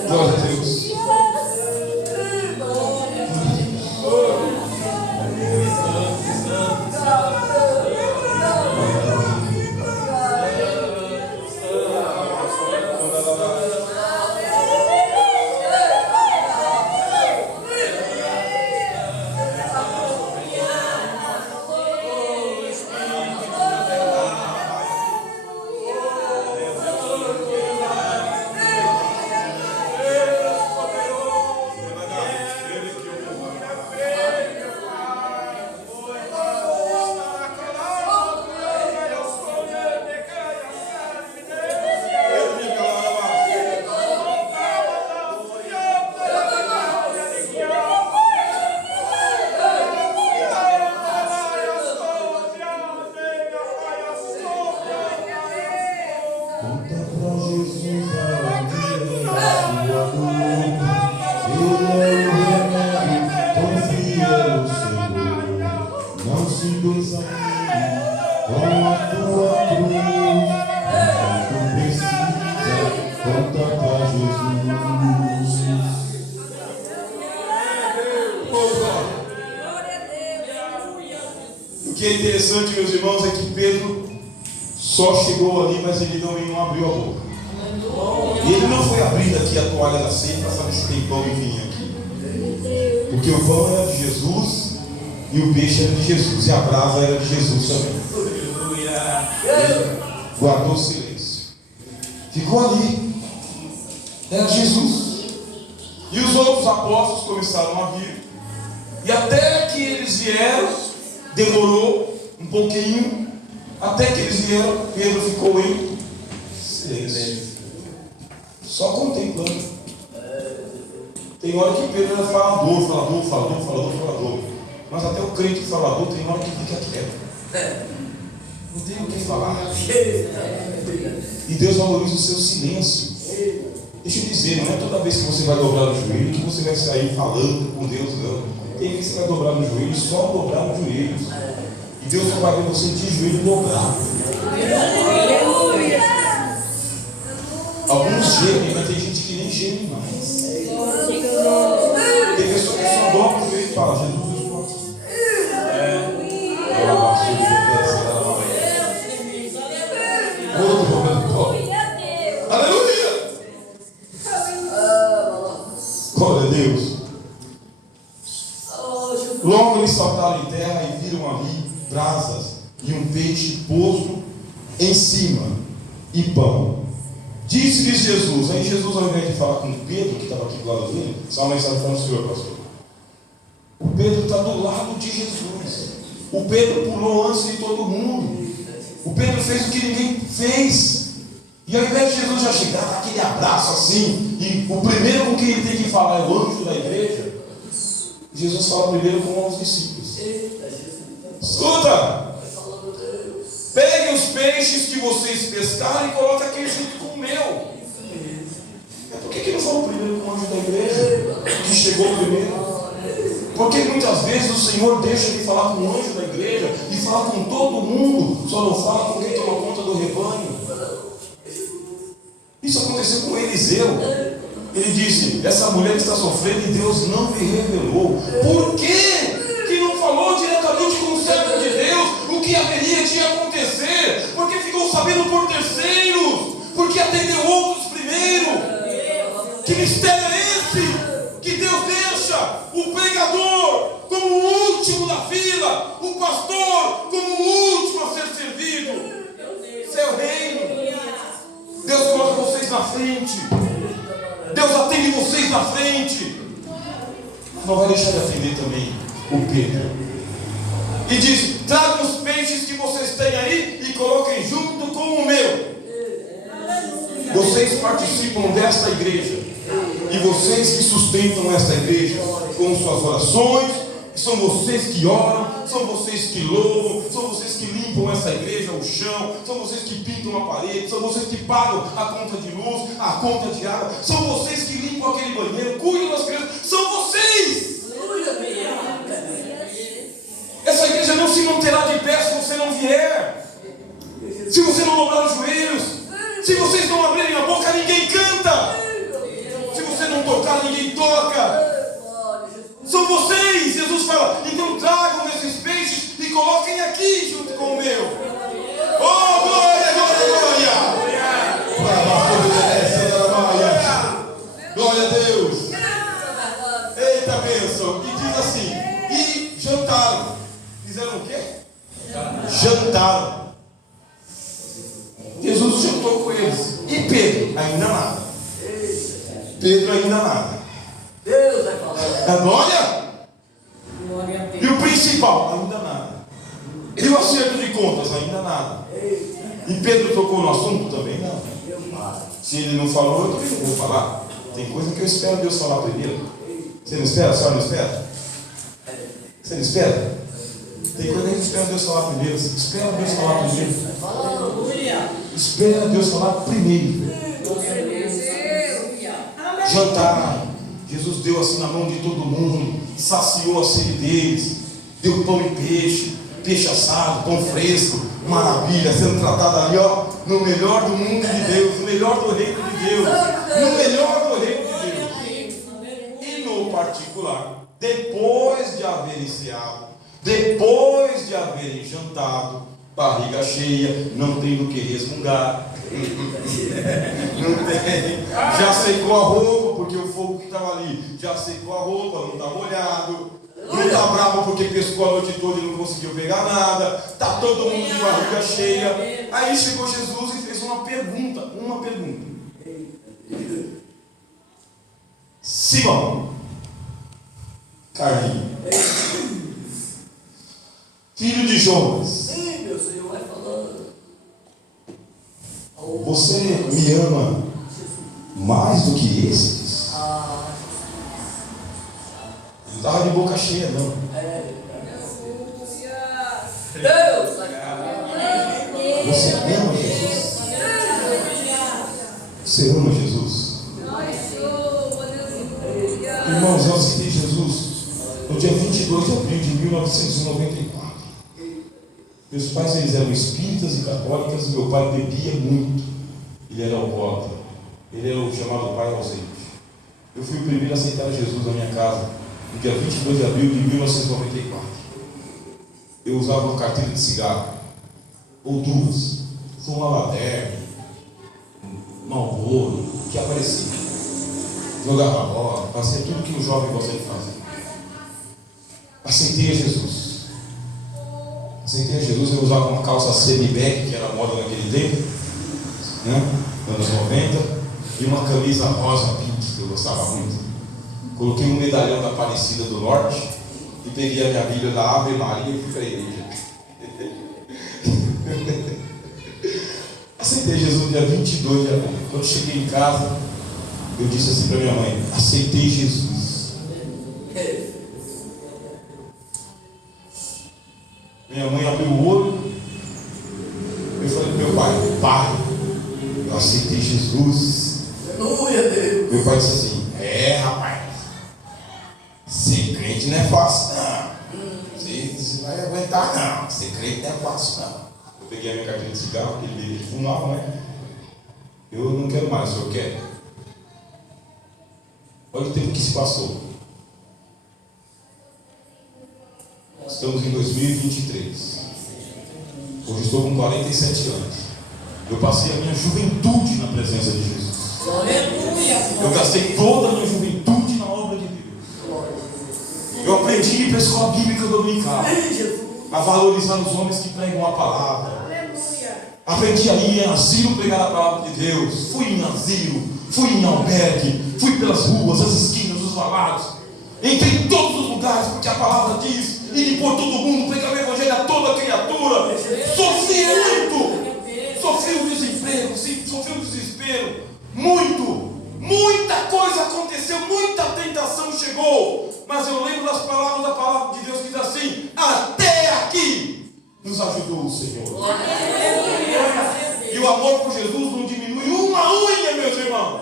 Glória a Deus. Glória a Deus. O que é interessante, meus irmãos, é que Pedro só chegou ali, mas ele não abriu a boca. E ele não foi abrindo aqui a toalha da ceia para saber se tem pão e vinho aqui. Porque o pão era de Jesus e o peixe era de Jesus. E a brasa era de Jesus também. Ele guardou silêncio. Ficou ali. Era Jesus. E os outros apóstolos começaram a vir. E até que eles vieram, demorou um pouquinho. Até que eles vieram, Pedro ficou em silêncio, só contemplando. Tem hora que Pedro era falador. Mas até o crente falador tem hora que fica quieto. Não tem o que falar. E Deus valoriza o seu silêncio. Deixa eu dizer, não é toda vez que você vai dobrar o joelho que você vai sair falando com Deus, não. Tem vezes que você vai dobrar no joelho, só dobrar os joelhos. E Deus não vai ver você de joelho dobrado. Alguns gemem, mas tem gente que nem geme mais. Tem pessoa que só dobra o joelho e fala, Jesus, aleluia! Glória a Deus. Logo eles saltaram em terra e viram ali brasas e um peixe posto em cima e pão. Disse-lhes Jesus. Aí Jesus, ao invés de falar com Pedro, que estava aqui do lado dele, só uma mensagem para o Senhor, pastor. O Pedro está do lado de Jesus. O Pedro pulou antes de todo mundo. O Pedro fez o que ninguém fez. E ao invés de Jesus já chegar, dar aquele abraço assim, e o primeiro com quem ele tem que falar é o anjo da igreja, Jesus fala primeiro com os discípulos. Escuta! Peguem os peixes que vocês pescaram e coloquem aqui junto com o meu. Por que não falou primeiro com o anjo da igreja, que chegou primeiro? Porque muitas vezes o Senhor deixa de falar com o anjo da igreja e fala com todo mundo, só não fala com quem toma conta do rebanho. Isso aconteceu com Eliseu. Ele disse, essa mulher está sofrendo e Deus não me revelou. Por que não falou diretamente com o servo de Deus o que haveria de acontecer? Porque ficou sabendo por terceiros, porque atendeu outros primeiro. Que mistério é esse? Que Deus deixa o pregador como o último da fila, o pastor como o último a ser servido. Seu reino. Deus coloca vocês na frente. Deus atende vocês na frente. Mas não vai deixar de atender também o Pedro. E diz, tragam os peixes que vocês têm aí e coloquem junto com o meu. Vocês participam desta igreja. E vocês que sustentam esta igreja com suas orações, São vocês que oram, são vocês que louvam, são vocês que limpam essa igreja, o chão, são vocês que pintam a parede, são vocês que pagam a conta de luz, a conta de água, são vocês que limpam aquele banheiro, cuidam das crianças, são vocês! Essa igreja não se manterá de pé se você não vier, se você não dobrar os joelhos, se vocês não abrirem a boca, ninguém canta, se você não tocar, ninguém toca. São vocês. Jesus fala, então tragam esses peixes e coloquem aqui junto com o meu. Oh, glória, glória, glória. Glória a Deus. Eita bênção. E diz assim, e jantaram. Fizeram o quê? Jantaram. Jesus jantou com eles. E Pedro? Ainda nada. Pedro ainda nada. Deus vai falar. A glória? E o principal? Ainda nada. E o acerto de contas? Ainda nada. E Pedro tocou no assunto? Também não. Se ele não falou, eu também não vou falar. Tem coisa que eu espero Deus falar primeiro. Você não espera? A senhora não espera? Você não espera? Tem coisa que eu espero Deus falar primeiro. Espera Deus falar primeiro. Espera Deus falar primeiro. Jantar. Jesus deu assim na mão de todo mundo, saciou a sede deles, deu pão e peixe, peixe assado, pão fresco, maravilha, sendo tratado ali, ó, no melhor do mundo de Deus, no melhor do reino de Deus, no melhor do reino de Deus. E no particular, depois de haverem ceado, depois de haverem jantado, barriga cheia, não tem do que resmungar. Não tem. Já secou a roupa, porque o fogo que estava ali já secou a roupa, não está molhado. Não está bravo porque pescou a noite toda e não conseguiu pegar nada. Está todo mundo de barriga cheia. Aí chegou Jesus e fez uma pergunta. Simão, Carlinhos, filho de Jonas, Meu Senhor vai falando. você me ama mais do que esses? Não estava de boca cheia, não. Deus vai falar. Você ama Jesus? Você ama Jesus? Irmãos, eu aceitei Jesus no dia 22 de abril de 1994. Meus pais, eles eram espíritas e católicas, e meu pai bebia muito. Ele era alcoólatra. Ele era o chamado pai ausente. Eu fui o primeiro a aceitar Jesus na minha casa, no dia 22 de abril de 1994. Eu usava uma carteira de cigarro, ou duas. Fumava Derby, Marlboro, o que aparecia. Jogava bola, fazia tudo que o jovem gosta de fazer. Aceitei a Jesus. Aceitei a Jesus, eu usava uma calça semi-back, que era a moda naquele tempo, né? Anos 90, e uma camisa rosa pink, que eu gostava muito. Coloquei um medalhão da Aparecida do Norte e peguei a minha Bíblia da Ave Maria e fui para a igreja. Aceitei Jesus no dia 22 de abril. Quando cheguei em casa, eu disse assim para minha mãe: aceitei Jesus. Minha mãe abriu o olho. Eu falei para meu pai: pai, eu aceitei Jesus. Aleluia, Deus. Meu pai disse assim: rapaz, ser crente não é fácil não. Você vai aguentar não. Ser crente não é fácil não. Eu peguei a minha carteira de cigarro, aquele bebê que fumava, né? Eu não quero mais, o senhor quer? Olha o tempo que se passou. Estamos em 2023. Hoje estou com 47 anos. Eu passei a minha juventude na presença de Jesus. Eu gastei toda a minha juventude na obra de Deus. Eu aprendi para a escola bíblica dominical a valorizar os homens que pregam a palavra. Aprendi a ir em asilo pregar a palavra de Deus. Fui em asilo, fui em albergue, fui pelas ruas, as esquinas, os valados. Entrei em todos os lugares porque a palavra diz: e por todo mundo, pregar o evangelho a toda criatura. Sofri muito, sofri o desemprego, sofri o desespero, muita coisa aconteceu, muita tentação chegou, mas eu lembro das palavras da palavra de Deus que diz assim: até aqui nos ajudou o Senhor. E o amor por Jesus não diminui uma unha, meus irmãos.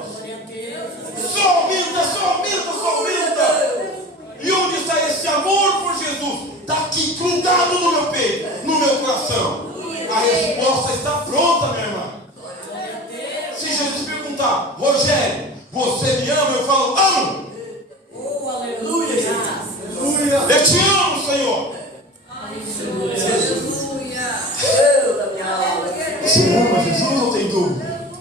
Só aumenta, só aumenta, só aumenta. E onde está esse amor por Jesus? Está aqui grudado no meu peito, no meu coração. A resposta está pronta, minha irmã. Se Jesus perguntar: Rogério, você me ama? Eu falo: amo. Oh, aleluia. Eu te amo, Senhor. Aleluia. Deus da minha alma. Você ama Jesus ou tem dúvida?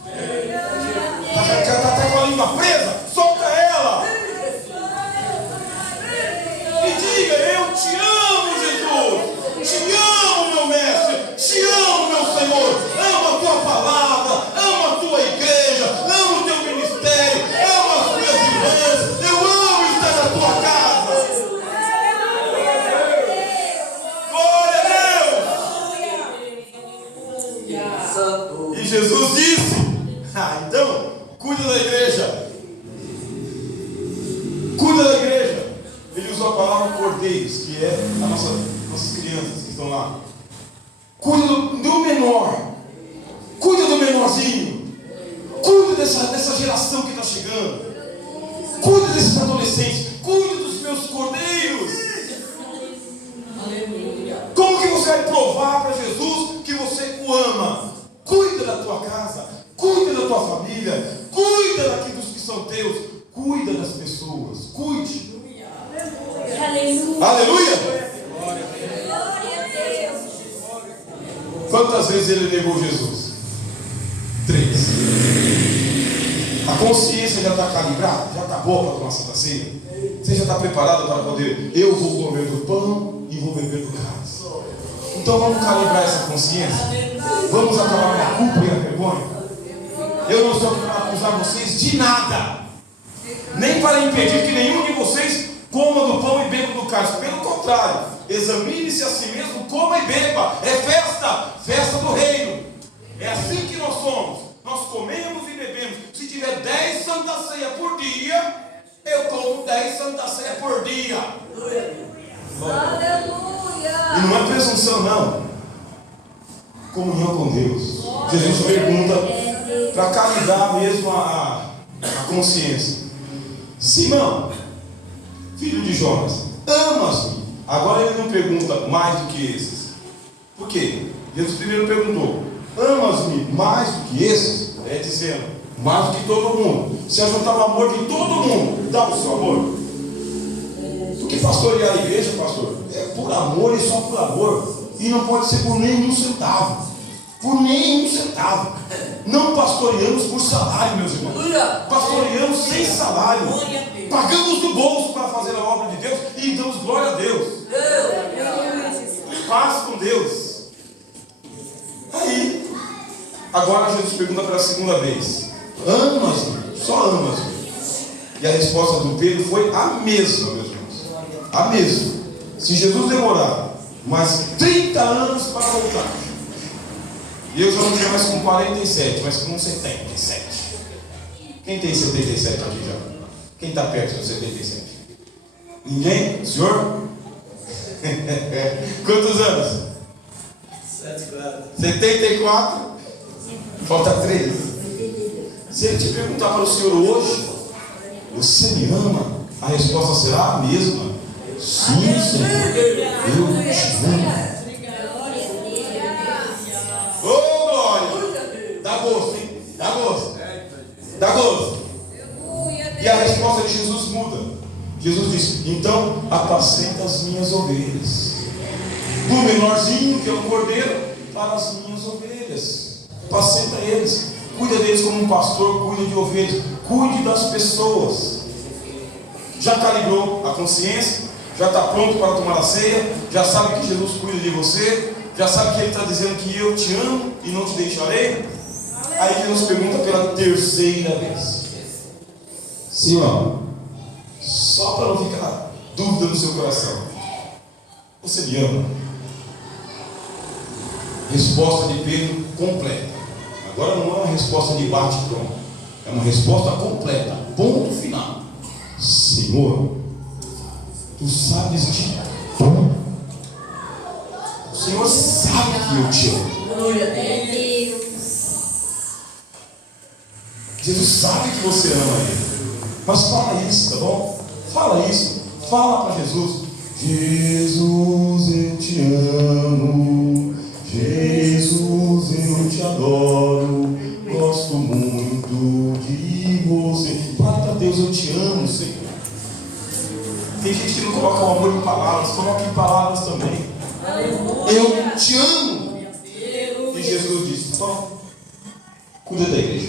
Está com a língua presa? Solta ela. E diga: eu te amo, Jesus. Te amo, meu mestre. Te amo, meu Senhor. Amo a tua palavra. Amo a tua igreja. Amo o teu ministério. Amo as tuas irmãs. Eu amo estar na tua casa. Glória a Deus. Santo. E Jesus disse: então, cuida da igreja. Cuida da igreja. Ele usou a palavra cordeiros, que é as nossas crianças que estão lá. Cuida do menor. Cuida do menorzinho. Cuida dessa geração que está chegando. Cuida desses adolescentes. Cuida dos meus cordeiros. Como que você vai provar para Jesus que você o ama? Cuida da tua casa. Cuida da tua família. Cuida daqueles que são teus. Cuida das pessoas. Cuide. Aleluia. Aleluia. Glória a Deus. Quantas vezes ele negou Jesus? 3. A consciência já está calibrada? Já está boa para tomar Santa Ceia? Você já está preparado para poder? Eu vou comer do pão e vou beber do cálice. Então vamos calibrar essa consciência. Vamos acabar com a culpa e a vergonha. Eu não estou aqui para acusar vocês de nada, nem para impedir que nenhum de vocês coma do pão e beba do cálice. Pelo contrário, examine-se a si mesmo, coma e beba. É festa, festa do reino. É assim que nós somos. Nós comemos e bebemos. Se tiver 10 Santa Ceia por dia, eu como 10 Santa Ceia por dia. Aleluia. E não é presunção, não. Comunhão com Deus. Jesus pergunta para calibrar mesmo a consciência: Simão, filho de Jonas, amas-me? Agora ele não pergunta mais do que esses. Por quê? Jesus primeiro perguntou: amas-me mais do que esses? É dizendo, mais do que todo mundo. Se ajuntar o amor de todo mundo, dá o seu amor. Porque pastorear a igreja, pastor, é por amor e só por amor. E não pode ser por nenhum centavo. Por nenhum centavo. Não pastoreamos por salário, meus irmãos. Pastoreamos sem salário. Pagamos do bolso para fazer a obra de Deus e damos glória a Deus. Paz com Deus. Aí, agora Jesus pergunta pela segunda vez: amas-me? Só amas-me? E a resposta do Pedro foi a mesma, meus irmãos. A mesma. Se Jesus demorar mais 30 anos para voltar, e eu já não tinha mais com 47, mas com 77. Quem tem 77 aqui já? Quem está perto dos 77? Ninguém? Senhor? Quantos anos? 74? Falta 3. Se ele te perguntar para o Senhor hoje: você me ama? A resposta será a mesma: sim, Senhor, eu te amo. Oh, glória! Dá gosto, hein? Dá gosto. Dá gosto. E a resposta de Jesus muda. Jesus diz: então apacenta as minhas ovelhas. Do menorzinho, que é um cordeiro, para as minhas ovelhas. Apacenta eles. Cuida deles como um pastor cuida de ovelhas. Cuide das pessoas. Já calibrou a consciência? Já está pronto para tomar a ceia? Já sabe que Jesus cuida de você? Já sabe que Ele está dizendo que eu te amo e não te deixarei? Aí Jesus pergunta pela terceira vez: Simão, só para não ficar dúvida no seu coração, você me ama? Resposta de Pedro completa. Agora não é uma resposta de bate e pronto. É uma resposta completa. Ponto final. Senhor, Tu sabes de tudo. O Senhor sabe que eu te amo. Glória a Deus. Jesus sabe que você ama Ele. Mas fala isso, tá bom? Fala isso. Fala para Jesus. Jesus, eu te amo. Jesus, eu te adoro. Gosto muito de você. Fala para Deus, eu te amo, Senhor. Tem gente que não coloca o amor em palavras. Coloca em palavras também. Eu te amo. E Jesus disse, então, cuida da igreja.